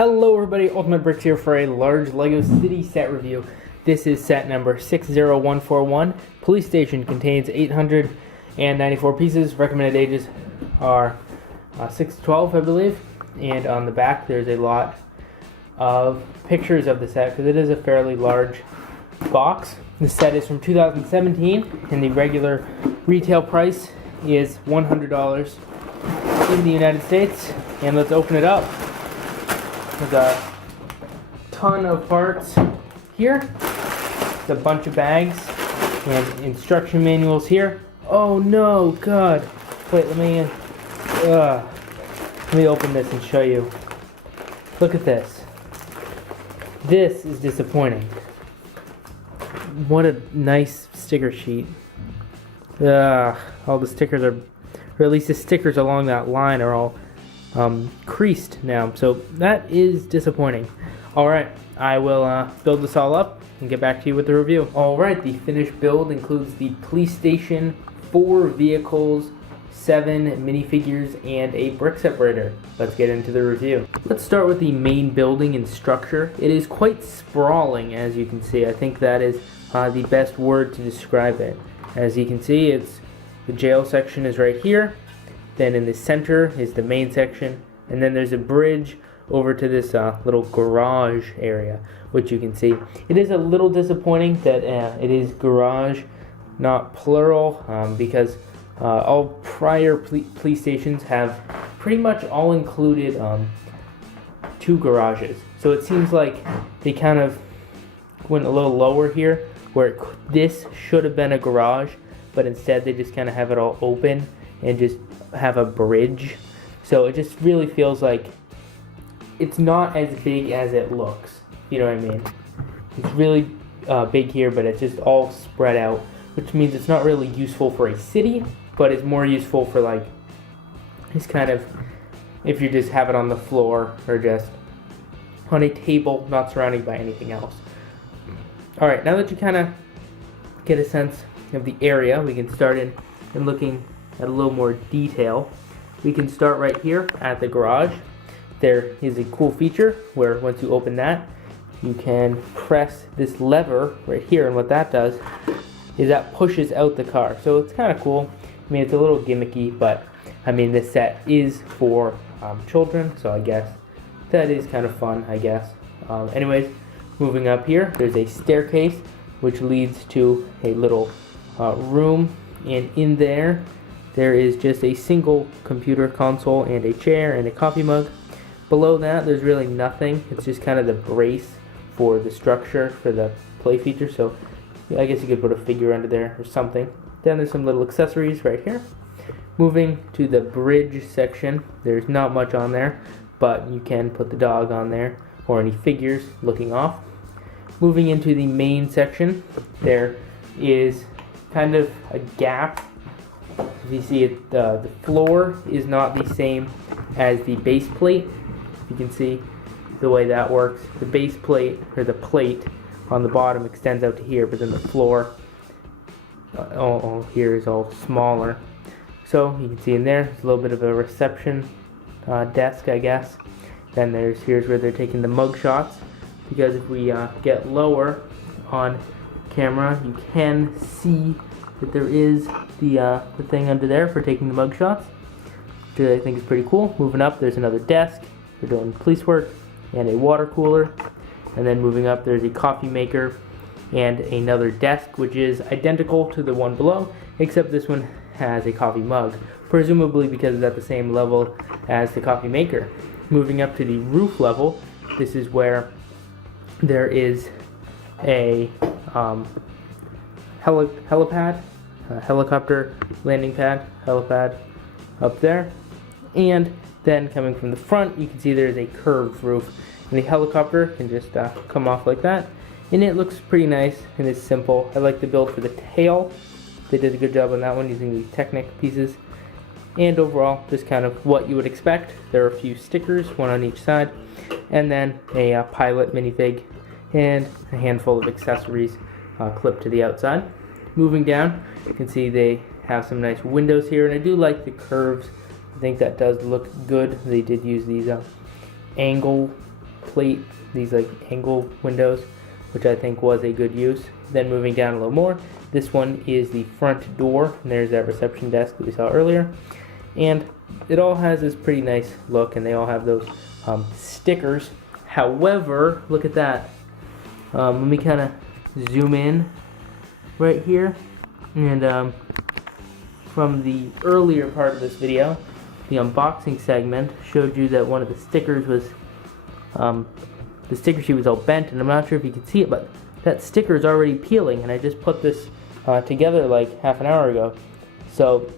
Hello everybody, Ultimate Bricks here for a large LEGO City set review. This is set number 60141. Police Station contains 894 pieces. Recommended ages are 6 to 12, I believe. And on the back there's a lot of pictures of the set because it is a fairly large box. The set is from 2017 and the regular retail price is $100 in the United States. And let's open it up. There's a ton of parts here. There's a bunch of bags and instruction manuals here. Oh no, God. Wait, let me open this and show you. Look at this. This is disappointing. What a nice sticker sheet. All the stickers are, or at least the stickers along that line are all creased now, so that is disappointing. Alright, I will build this all up and get back to you with the review. Alright, the finished build includes the police station, 4 vehicles, 7 minifigures, and a brick separator. Let's get into the review. Let's start with the main building and structure. It is quite sprawling, as you can see. I think that is the best word to describe it. As you can see, the jail section is right here. Then in the center is the main section, and then there's a bridge over to this little garage area, which you can see. It is a little disappointing that it is garage, not plural, because all prior police stations have pretty much all included 2 garages. So it seems like they kind of went a little lower here, where this should have been a garage, but instead they just kind of have it all open and just have a bridge. So it just really feels like it's not as big as it looks. You know what I mean? It's really big here, but it's just all spread out, which means it's not really useful for a city, but it's more useful for like, it's kind of, if you just have it on the floor or just on a table, not surrounded by anything else. Alright, now that you kind of get a sense of the area, we can start in looking at a little more detail. We can start right here at the garage. There is a cool feature where once you open that, you can press this lever right here, and what that does is that pushes out the car. So it's kind of cool. I mean, it's a little gimmicky, but I mean, this set is for children, so I guess that is kind of fun, I guess. Anyways, moving up here, there's a staircase which leads to a little room, and in there is just a single computer console and a chair and a coffee mug. Below that, there's really nothing. It's just kind of the brace for the structure for the play feature. So I guess you could put a figure under there or something. Then there's some little accessories right here. Moving to the bridge section, there's not much on there, but you can put the dog on there or any figures looking off. Moving into the main section, there is kind of a gap. If you see it, the floor is not the same as the base plate. You can see the way that works. The base plate, or the plate on the bottom, extends out to here, but then the floor all here is all smaller. So you can see in there, it's a little bit of a reception desk, I guess. Then here's where they're taking the mug shots, because if we get lower on camera, you can see that there is the thing under there for taking the mug shots, which I think is pretty cool. Moving up, there's another desk for doing police work and a water cooler. And then moving up, there's a coffee maker and another desk, which is identical to the one below, except this one has a coffee mug, presumably because it's at the same level as the coffee maker. Moving up to the roof level, this is where there is a helicopter landing pad, helipad up there. And then coming from the front, you can see there's a curved roof, and the helicopter can just come off like that, and it looks pretty nice and it's simple. I like the build for the tail. They did a good job on that one using these Technic pieces, and overall just kind of what you would expect. There are a few stickers, one on each side, and then a pilot minifig and a handful of accessories clipped to the outside. Moving down, you can see they have some nice windows here, and I do like the curves. I think that does look good. They did use these angle plate, these like angle windows, which I think was a good use. Then moving down a little more, this one is the front door, and there's that reception desk that we saw earlier. And it all has this pretty nice look, and they all have those stickers. However, look at that. Let me kind of zoom in right here, and from the earlier part of this video, the unboxing segment showed you that one of the stickers was, the sticker sheet was all bent, and I'm not sure if you can see it, but that sticker is already peeling, and I just put this together like half an hour ago. So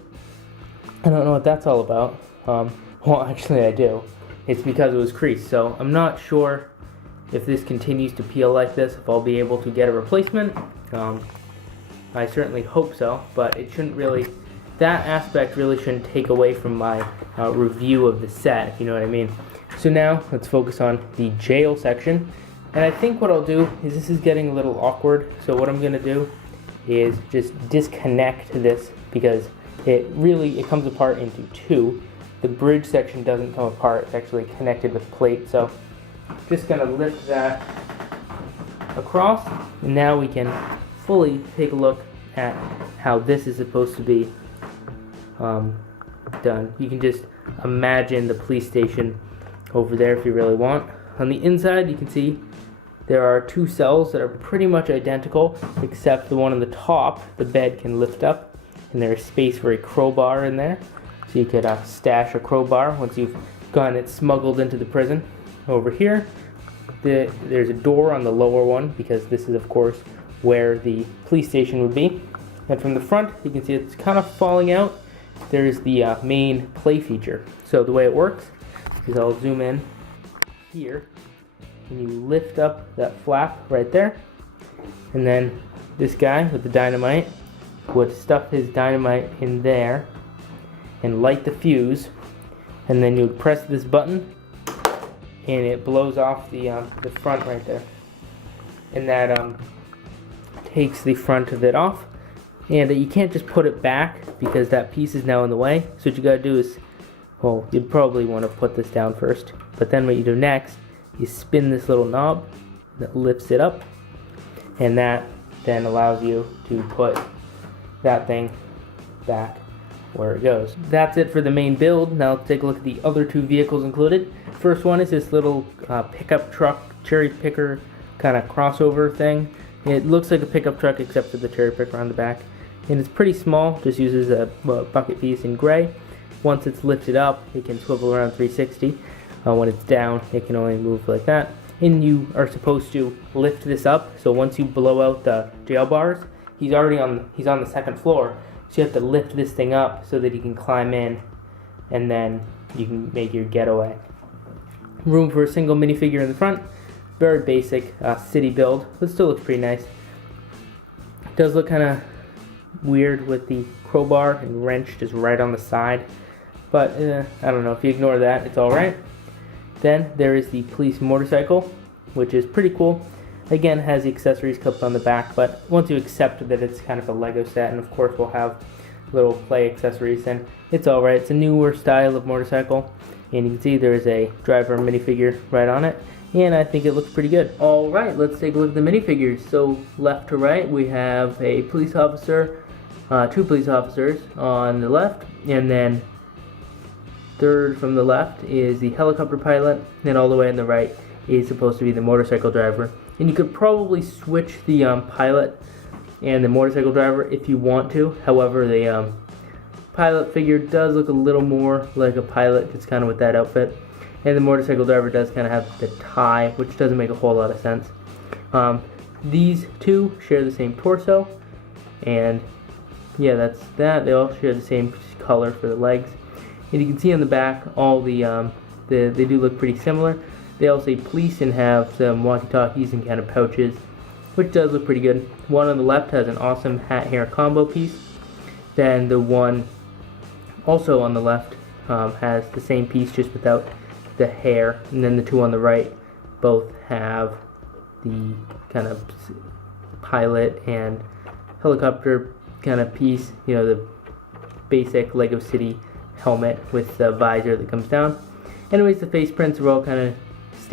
I don't know what that's all about. Well, actually I do. It's because it was creased, so I'm not sure if this continues to peel like this, if I'll be able to get a replacement. I certainly hope so, but it shouldn't really, that aspect really shouldn't take away from my review of the set, if you know what I mean. So now, let's focus on the jail section. And I think what I'll do is, this is getting a little awkward, so what I'm going to do is just disconnect this, because it comes apart into two. The bridge section doesn't come apart, it's actually connected with plate, so just going to lift that across, and now we can fully take a look at how this is supposed to be done. You can just imagine the police station over there if you really want. On the inside, you can see there are two cells that are pretty much identical, except the one on the top, the bed can lift up, and there's space for a crowbar in there, so you could stash a crowbar once you've gotten it smuggled into the prison. Over here, there's a door on the lower one, because this is of course where the police station would be. And from the front, you can see it's kind of falling out. There's the main play feature. So the way it works is, I'll zoom in here, and you lift up that flap right there, and then this guy with the dynamite would stuff his dynamite in there and light the fuse, and then you would press this button and it blows off the front right there, and that takes the front of it off. And you can't just put it back, because that piece is now in the way. So what you gotta do is, well, you'd probably want to put this down first, but then what you do next, you spin this little knob that lifts it up, and that then allows you to put that thing back where it goes. That's it for the main build. Now let's take a look at the other two vehicles included. First one is this little pickup truck, cherry picker kind of crossover thing. It looks like a pickup truck except for the cherry picker on the back, and it's pretty small, just uses a bucket piece in gray. Once it's lifted up, it can swivel around 360. When it's down, it can only move like that. And you are supposed to lift this up, so once you blow out the jail bars, he's on the second floor, so you have to lift this thing up so that he can climb in, and then you can make your getaway. Room for a single minifigure in the front. Very basic city build, but still looks pretty nice. It does look kind of weird with the crowbar and wrench just right on the side, but I don't know, if you ignore that, it's alright. Then there is the police motorcycle, which is pretty cool. Again, has the accessories clipped on the back, but once you accept that it's kind of a Lego set, and of course we'll have little play accessories, then it's alright. It's a newer style of motorcycle, and you can see there is a driver minifigure right on it, and I think it looks pretty good. Alright, let's take a look at the minifigures. So left to right, we have a police officer, two police officers on the left, and then third from the left is the helicopter pilot, and all the way on the right is supposed to be the motorcycle driver. And you could probably switch the pilot and the motorcycle driver if you want to. However, the pilot figure does look a little more like a pilot, just kind of with that outfit. And the motorcycle driver does kind of have the tie, which doesn't make a whole lot of sense. These two share the same torso, and yeah, that's that. They all share the same color for the legs. And you can see on the back, all they do look pretty similar. They all say police and have some walkie-talkies and kind of pouches, which does look pretty good. One on the left has an awesome hat-hair combo piece. Then the one also on the left has the same piece, just without the hair. And then the two on the right both have the kind of pilot and helicopter kind of piece, you know, the basic Lego City helmet with the visor that comes down. Anyways, the face prints are all kind of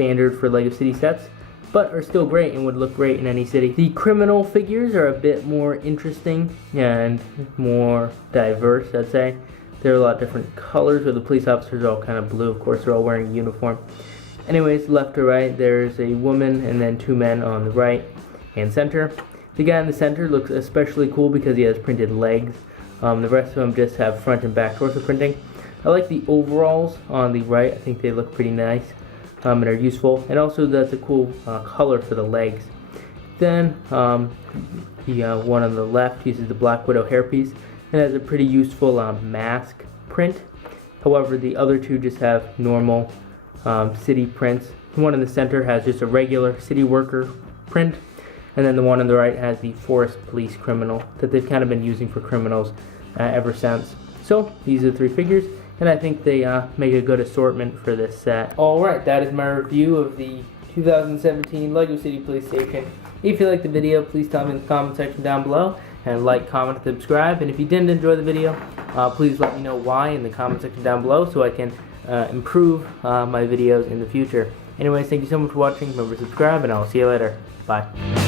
standard for LEGO City sets, but are still great and would look great in any city. The criminal figures are a bit more interesting and more diverse, I'd say. There are a lot of different colors, where the police officers are all kind of blue. Of course, they're all wearing a uniform. Anyways, left to right, there's a woman and then 2 men on the right and center. The guy in the center looks especially cool because he has printed legs. The rest of them just have front and back torso printing. I like the overalls on the right. I think they look pretty nice and are useful. And also that's a cool color for the legs. Then the one on the left uses the Black Widow hairpiece and has a pretty useful mask print. However, the other 2 just have normal city prints. The one in the center has just a regular city worker print, and then the one on the right has the forest police criminal that they've kind of been using for criminals ever since. So these are the 3 figures, and I think they make a good assortment for this set. Alright, that is my review of the 2017 LEGO City Police Station. If you liked the video, please tell me in the comment section down below, and like, comment, subscribe. And if you didn't enjoy the video, please let me know why in the comment section down below so I can improve my videos in the future. Anyways, thank you so much for watching. Remember to subscribe, and I'll see you later. Bye.